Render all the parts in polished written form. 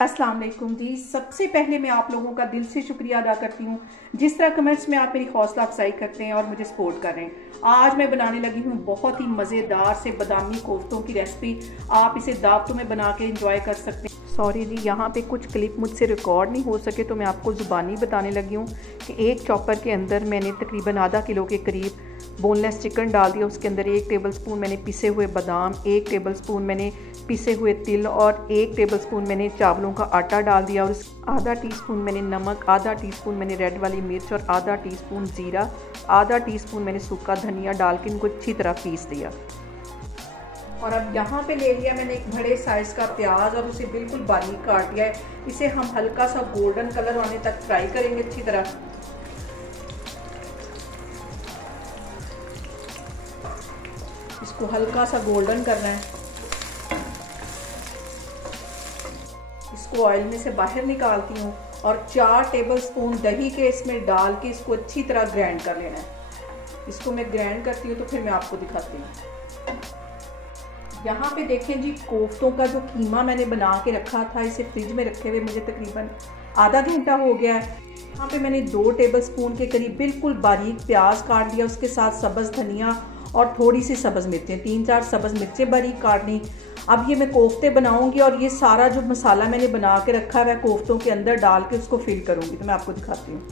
अस्सलाम वालेकुम जी। सबसे पहले मैं आप लोगों का दिल से शुक्रिया अदा करती हूँ जिस तरह कमेंट्स में आप मेरी हौसला अफजाई करते हैं और मुझे सपोर्ट कर रहे हैं। आज मैं बनाने लगी हूँ बहुत ही मज़ेदार से बादामी कोफ्तों की रेसिपी। आप इसे दावतों में बना के इंजॉय कर सकते हैं। सॉरी जी, यहाँ पे कुछ क्लिप मुझसे रिकॉर्ड नहीं हो सके तो मैं आपको ज़ुबानी बताने लगी हूँ कि एक चॉपर के अंदर मैंने तकरीबन आधा किलो के करीब बोनलेस चिकन डाल दिया। उसके अंदर 1 टेबलस्पून मैंने पिसे हुए बादाम, 1 टेबलस्पून मैंने पिसे हुए तिल और 1 टेबलस्पून मैंने चावलों का आटा डाल दिया। और आधा टीस्पून मैंने नमक, आधा टीस्पून मैंने रेड वाली मिर्च और आधा टीस्पून ज़ीरा, आधा टीस्पून मैंने सूखा धनिया डाल के इनको अच्छी तरह पीस दिया। और अब यहाँ पे ले लिया मैंने एक बड़े साइज़ का प्याज और उसे बिल्कुल बारीक काट लिया है। इसे हम हल्का सा गोल्डन कलर आने तक फ्राई करेंगे अच्छी तरह। इसको हल्का सा गोल्डन करना है। इसको ऑयल में से बाहर निकालती हूँ और 4 टेबलस्पून दही के इसमें डाल के इसको अच्छी तरह ग्राइंड कर लेना है। इसको मैं ग्राइंड करती हूँ तो फिर मैं आपको दिखाती हूँ। यहाँ पे देखें जी, कोफ्तों का जो कीमा मैंने बना के रखा था, इसे फ्रिज में रखे हुए मुझे तकरीबन आधा घंटा हो गया है। यहाँ पे मैंने 2 टेबलस्पून के करीब बिल्कुल बारीक प्याज काट दिया, उसके साथ सब्ज़ धनिया और थोड़ी सी सब्ज़ मिर्चें, 3-4 सब्ज़ मिर्चें बारीक काटनी। अब ये मैं कोफ्ते बनाऊंगी और ये सारा जो मसाला मैंने बना के रखा है कोफ्तों के अंदर डाल के उसको फिल करूंगी। तो मैं आपको दिखाती हूँ।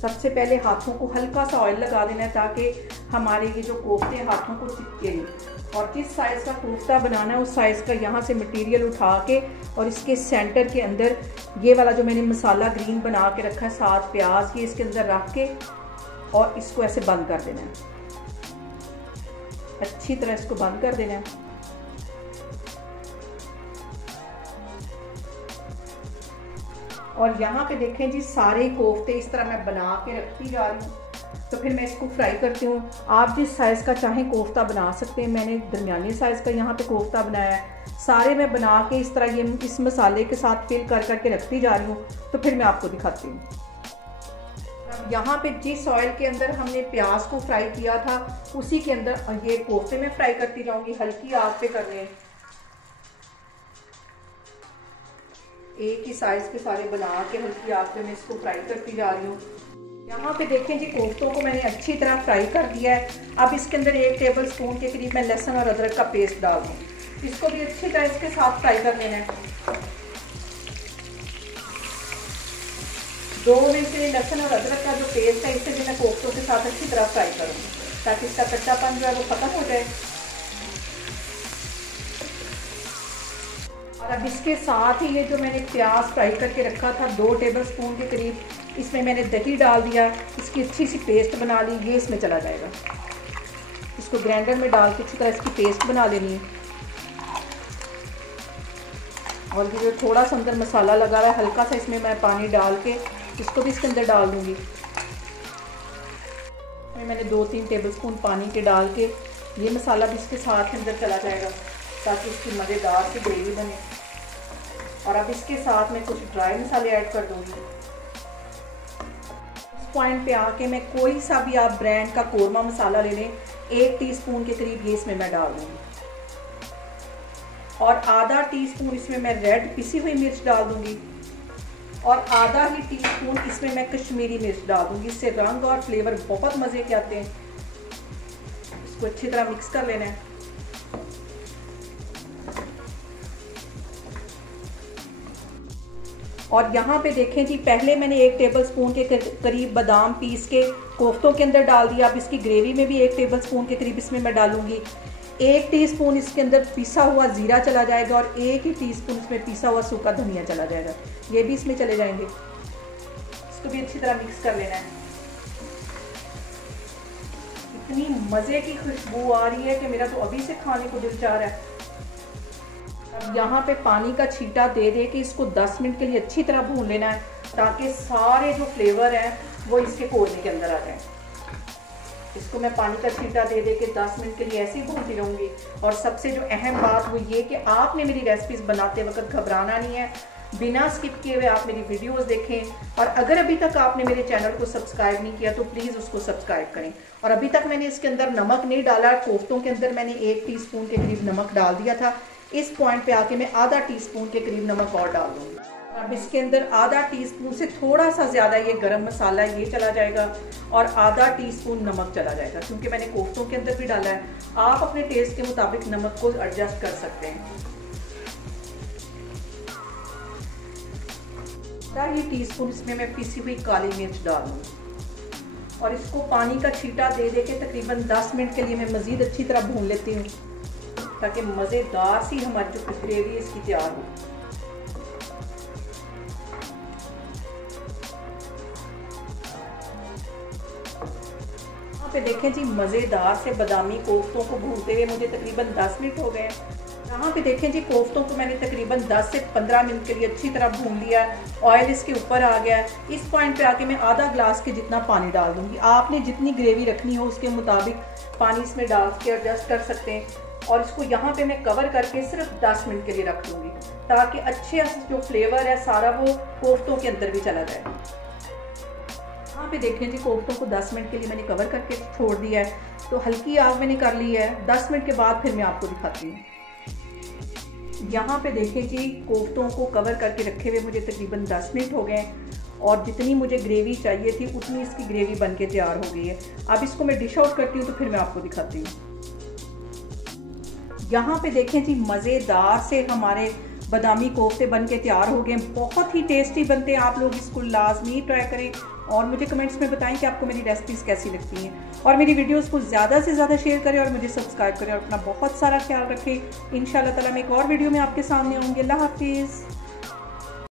सबसे पहले हाथों को हल्का सा ऑयल लगा देना है ताकि हमारे ये जो कोफ्ते हाथों को चिपके नहीं। और जिस साइज़ का कोफ्ता बनाना है उस साइज़ का यहाँ से मटेरियल उठा के और इसके सेंटर के अंदर ये वाला जो मैंने मसाला ग्रीन बना के रखा है, साथ प्याज, ये इसके अंदर रख के और इसको ऐसे बंद कर देना है। अच्छी तरह इसको बंद कर देना है। और यहाँ पे देखें जी, सारे कोफ्ते इस तरह मैं बना के रखती जा रही हूँ। तो फिर मैं इसको फ्राई करती हूँ। आप जिस साइज़ का चाहें कोफ्ता बना सकते हैं। मैंने दरमियाने साइज़ का यहाँ पे कोफ्ता बनाया है। सारे मैं बना के इस तरह ये इस मसाले के साथ फिल कर करके रखती जा रही हूँ। तो फिर मैं आपको दिखाती हूँ। यहाँ पे जिस ऑयल के अंदर हमने प्याज को फ्राई किया था उसी के अंदर ये कोफ्ते में फ्राई करती जाऊंगी। हल्की आग पे करने हैं। एक ही साइज के सारे बना के हल्की आग पे मैं इसको फ्राई करती जा रही हूँ। यहाँ पे देखें जी, कोफ्तों को मैंने अच्छी तरह फ्राई कर दिया है। अब इसके अंदर 1 टेबलस्पून के करीब मैं लहसुन और अदरक का पेस्ट डाल दूँ। इसको भी अच्छी तरह इसके साथ फ्राई कर लेना है। 2 मिनट के लिए लहसुन और अदरक का जो पेस्ट है इसे भी मैं कोफ्तों के साथ अच्छी तरह फ्राई करूँगी ताकि इसका कच्चापन जो है वो खत्म हो जाए। और अब इसके साथ ही ये जो मैंने प्याज फ्राई करके रखा था 2 टेबलस्पून के करीब, इसमें मैंने दही डाल दिया। इसकी अच्छी सी पेस्ट बना ली। ये इसमें चला जाएगा। इसको ग्राइंडर में डाल के अच्छी तरह इसकी पेस्ट बना लेनी है। और ये जो थोड़ा सा अंदर मसाला लगा हुआ है, हल्का सा इसमें मैं पानी डाल के इसको भी इसके अंदर डाल दूंगी। मैंने 2-3 टेबलस्पून पानी के डाल के ये मसाला भी इसके साथ अंदर चला जाएगा ताकि इसकी मज़ेदार सी ग्रेवी बने। और अब इसके साथ मैं कुछ ड्राई मसाले ऐड कर दूंगी। इस पॉइंट पे आके मैं कोई सा भी आप ब्रांड का कोरमा मसाला ले लें, 1 टीस्पून के करीब ये इसमें मैं डाल दूंगी। और आधा टीस्पून इसमें मैं रेड पिसी हुई मिर्च डाल दूंगी और आधा ही टीस्पून इसमें मैं कश्मीरी मिर्च डाल दूंगी। इससे रंग और फ्लेवर बहुत मज़े के आते हैं। इसको अच्छी तरह मिक्स कर लेना है। और यहाँ पे देखें जी, पहले मैंने 1 टेबलस्पून के करीब बादाम पीस के कोफ्तों के अंदर डाल दिया। अब इसकी ग्रेवी में भी 1 टेबलस्पून के करीब इसमें मैं डालूंगी। 1 टीस्पून इसके अंदर पिसा हुआ ज़ीरा चला जाएगा और 1 ही टीस्पून इसमें पिसा हुआ सूखा धनिया चला जाएगा। ये भी इसमें चले जाएंगे। इसको भी अच्छी तरह मिक्स कर लेना है। इतनी मज़े की खुशबू आ रही है कि मेरा तो अभी से खाने को दिल चाह रहा है। अब यहाँ पे पानी का छींटा दे दे के इसको 10 मिनट के लिए अच्छी तरह भून लेना है ताकि सारे जो फ्लेवर हैं वो इसके कोरने के अंदर आ जाए। इसको मैं पानी का छींटा दे दे के 10 मिनट के लिए ऐसे ही भूनती रहूँगी। और सबसे जो अहम बात वो ये कि आपने मेरी रेसिपीज़ बनाते वक्त घबराना नहीं है। बिना स्किप किए हुए आप मेरी वीडियोस देखें। और अगर अभी तक आपने मेरे चैनल को सब्सक्राइब नहीं किया तो प्लीज़ उसको सब्सक्राइब करें। और अभी तक मैंने इसके अंदर नमक नहीं डाला। कोफ्तों के अंदर मैंने 1 टीस्पून के करीब नमक डाल दिया था। इस पॉइंट पे आके मैं आधा टीस्पून के करीब नमक और डाल दूँगी। अब इसके अंदर आधा टीस्पून से थोड़ा सा ज़्यादा ये गरम मसाला ये चला जाएगा और आधा टीस्पून नमक चला जाएगा, क्योंकि मैंने कोफ्तों के अंदर भी डाला है। आप अपने टेस्ट के मुताबिक नमक को एडजस्ट कर सकते हैं। ये टीस्पून इसमें मैं पिसी हुई काली मिर्च डालूंगी और इसको पानी का छींटा दे दे के तकरीबन 10 मिनट के लिए मैं मज़ीद अच्छी तरह भून लेती हूँ, ताकि मज़ेदार सी हमारी जो ग्रेवी है इसकी तैयार हो। यहाँ पे देखें जी, मज़ेदार से बादामी कोफ्तों को भूनते हुए मुझे तकरीबन 10 मिनट हो गए। यहाँ पे देखें जी, कोफ्तों को मैंने तकरीबन 10 से 15 मिनट के लिए अच्छी तरह भून लिया है। ऑयल इसके ऊपर आ गया है। इस पॉइंट पे आके मैं आधा ग्लास के जितना पानी डाल दूँगी। आपने जितनी ग्रेवी रखनी हो उसके मुताबिक पानी इसमें डाल के एडजस्ट कर सकते हैं। और इसको यहाँ पे मैं कवर करके सिर्फ 10 मिनट के लिए रख दूँगी, ताकि अच्छे जो फ्लेवर है सारा वो कोफ्तों के अंदर भी चला जाए। यहाँ पे देखें जी, कोफ्तों को 10 मिनट के लिए मैंने कवर करके छोड़ दिया है। तो हल्की आग मैंने कर ली है। 10 मिनट के बाद फिर मैं आपको दिखाती हूँ। यहाँ पे देखें जी, कोफ्तों को कवर करके रखे हुए मुझे तकरीबन 10 मिनट हो गए और जितनी मुझे ग्रेवी चाहिए थी उतनी इसकी ग्रेवी बन के तैयार हो गई है। अब इसको मैं डिश आउट करती हूँ तो फिर मैं आपको दिखाती हूँ। यहाँ पे देखें जी, मज़ेदार से हमारे बादामी कोफ्ते बन के तैयार हो गए। बहुत ही टेस्टी बनते हैं। आप लोग इसको लाजमी ट्राई करें और मुझे कमेंट्स में बताएं कि आपको मेरी रेसिपीज़ कैसी लगती हैं। और मेरी वीडियोस को ज़्यादा से ज़्यादा शेयर करें और मुझे सब्सक्राइब करें और अपना बहुत सारा ख्याल रखें। इंशाल्लाह ताला मैं एक और वीडियो में आपके सामने आऊँगी। अल्लाह हाफिज़।